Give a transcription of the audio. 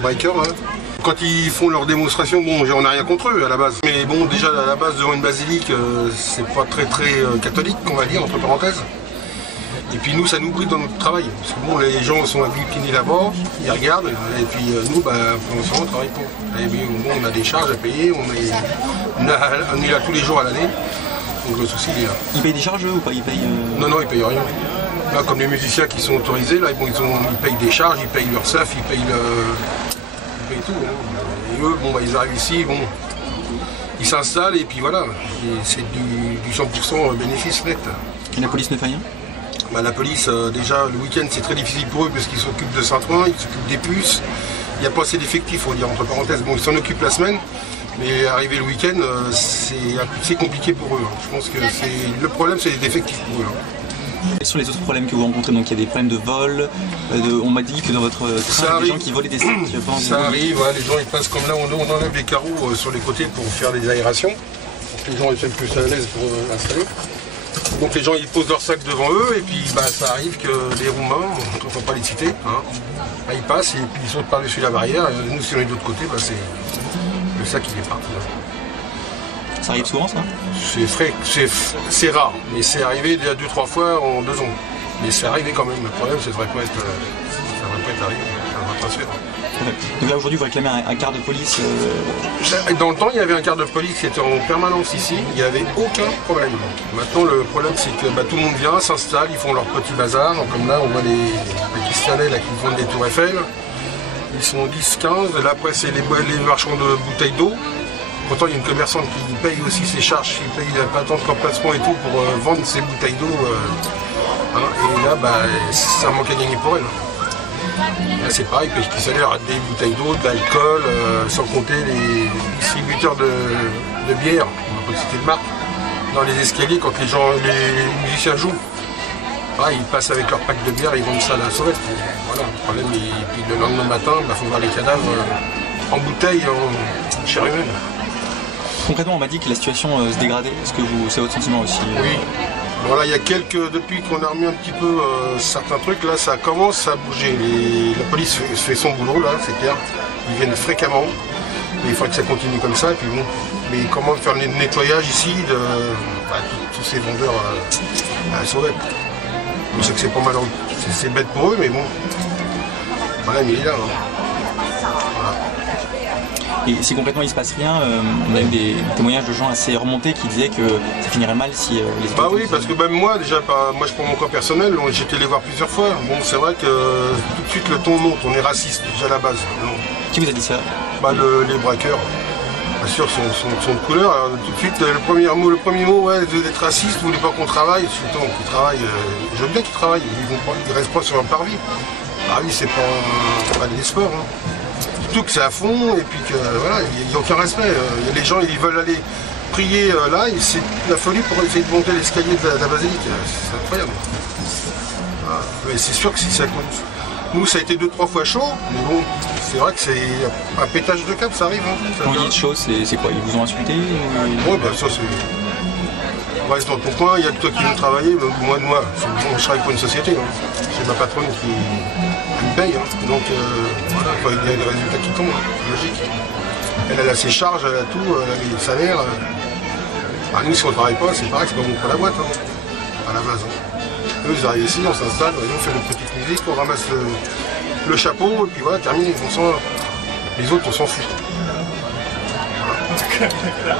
breakers. Hein. Quand ils font leur démonstration, bon, on n'a rien contre eux à la base. Mais bon, déjà à la base devant une basilique, c'est pas très catholique, on va dire, entre parenthèses. Et puis nous, ça nous bride dans notre travail. Parce que bon, les gens sont agglutинés là-bas, ils regardent, et puis nous, bah, pour l'instant, on travaille pas. Et puis, bon, on a des charges à payer, on est là tous les jours à l'année. Donc le souci il est là. Ils payent des charges eux, ou pas? Ils payent Non, non, ils payent rien. Là, comme les musiciens qui sont autorisés, là, bon, ils payent des charges, ils payent leur SAF, ils payent tout. Hein. Et eux, bon, bah, ils arrivent ici, bon, ils s'installent et puis voilà. C'est du 100% bénéfice net. Et la police ne fait rien? Bah, la police, déjà, le week-end, c'est très difficile pour eux parce qu'ils s'occupent de Saint-Ouen, ils s'occupent des puces. Il n'y a pas assez d'effectifs, on va dire, entre parenthèses. Bon, ils s'en occupent la semaine, mais arriver le week-end, c'est compliqué pour eux. Hein. Je pense que le problème, c'est les effectifs pour eux. Hein. Quels sont les autres problèmes que vous rencontrez? Donc il y a des problèmes de vol, on m'a dit que dans votre train, il y a des gens qui volaient des sacs. Ça arrive, ouais, les gens ils passent comme là, on enlève les carreaux sur les côtés pour faire des aérations. Donc les gens ils sont plus à l'aise pour installer. Donc les gens ils posent leurs sacs devant eux et puis bah, ça arrive que les Roumains, on ne peut pas les citer, hein, bah, ils passent et puis ils sautent par-dessus la barrière. Et nous si on est de l'autre côté, bah, c'est le sac qui est parti. Là. Ça arrive souvent ça? C'est rare, mais c'est arrivé déjà 2-3 fois en 2 ans. Mais c'est arrivé quand même. Le problème, ça ne devrait pas être arrivé. Ça devrait pas se faire. Donc là aujourd'hui vous réclamez un quart de police Dans le temps il y avait un quart de police qui était en permanence ici, il n'y avait aucun problème. Maintenant le problème c'est que bah, tout le monde vient, s'installe, ils font leur petit bazar. Donc, comme là on voit les Pakistanais là, qui vendent des tours Eiffel. Ils sont 10-15, et là après c'est les marchands de bouteilles d'eau. Pourtant, il y a une commerçante qui paye aussi ses charges, qui paye la patente d'emplacement et tout pour vendre ses bouteilles d'eau. Hein, et là, bah, c'est un manque à gagner pour elle. Là, c'est pareil, parce qu'ils salaient des bouteilles d'eau, de l'alcool, sans compter les distributeurs de bière, on va pas citer de marque, dans les escaliers quand les musiciens jouent. Ah, ils passent avec leur pack de bière, ils vendent ça à la sauvette. Voilà, le problème, et puis le lendemain matin, il faut voir les cadavres en bouteille, en chair humaine. Concrètement, on m'a dit que la situation se dégradait. Est-ce que c'est votre sentiment aussi? Oui. Voilà, il y a depuis qu'on a remis un petit peu certains trucs, là, ça commence à bouger. La police fait son boulot, là, c'est clair. Ils viennent fréquemment. Mais il faudrait que ça continue comme ça. Et puis bon, mais ils commencent à faire le nettoyage ici de tous ces vendeurs à la sauvette. Je sais que c'est pas mal, c'est bête pour eux, mais bon. Voilà, mais il est là. Hein. Voilà. Et si complètement il se passe rien, on a eu des témoignages de gens assez remontés qui disaient que ça finirait mal si les Bah oui, parce que même moi, déjà, moi je prends mon cas personnel, j'ai été les voir plusieurs fois. Bon, c'est vrai que tout de suite le ton monte, on est raciste déjà à la base. Non. Qui vous a dit ça? Bah les braqueurs. Bien sûr, sont de couleur. Alors, tout de suite, le premier mot, ouais, vous êtes raciste, vous voulez pas qu'on travaille. Surtout qu'ils travaillent, je veux bien qu'ils travaillent, ils restent pas sur leur parvis. Parvis, c'est pas des sports. Hein. Surtout que c'est à fond et puis que voilà, il n'y a aucun respect. Les gens ils veulent aller prier là et c'est la folie pour essayer de monter l'escalier de la basilique. C'est incroyable. Ah, mais c'est sûr que si ça compte. Nous ça a été 2-3 fois chaud, mais bon, c'est vrai que c'est un pétage de câble, ça arrive. Hein. Quand vous dites chaud, c'est quoi? Ils vous ont insulté ou... Ouais, bah ça c'est. On reste dans ton coin, il y a que toi qui veux travailler, moi, je travaille pour une société. Hein. C'est ma patronne qui me paye. Hein. Donc voilà, il y a des résultats qui tombent, hein. Logique. Elle a ses charges, elle a tout, elle a les salaires. Bah, nous, si on ne travaille pas, c'est pareil, c'est pas bon pour la boîte, hein. À la base. Hein. Eux, ils arrivent ici, on s'installe, on fait notre petite musique, on ramasse le chapeau, et puis voilà, terminé. Les autres, on s'en fout. Voilà.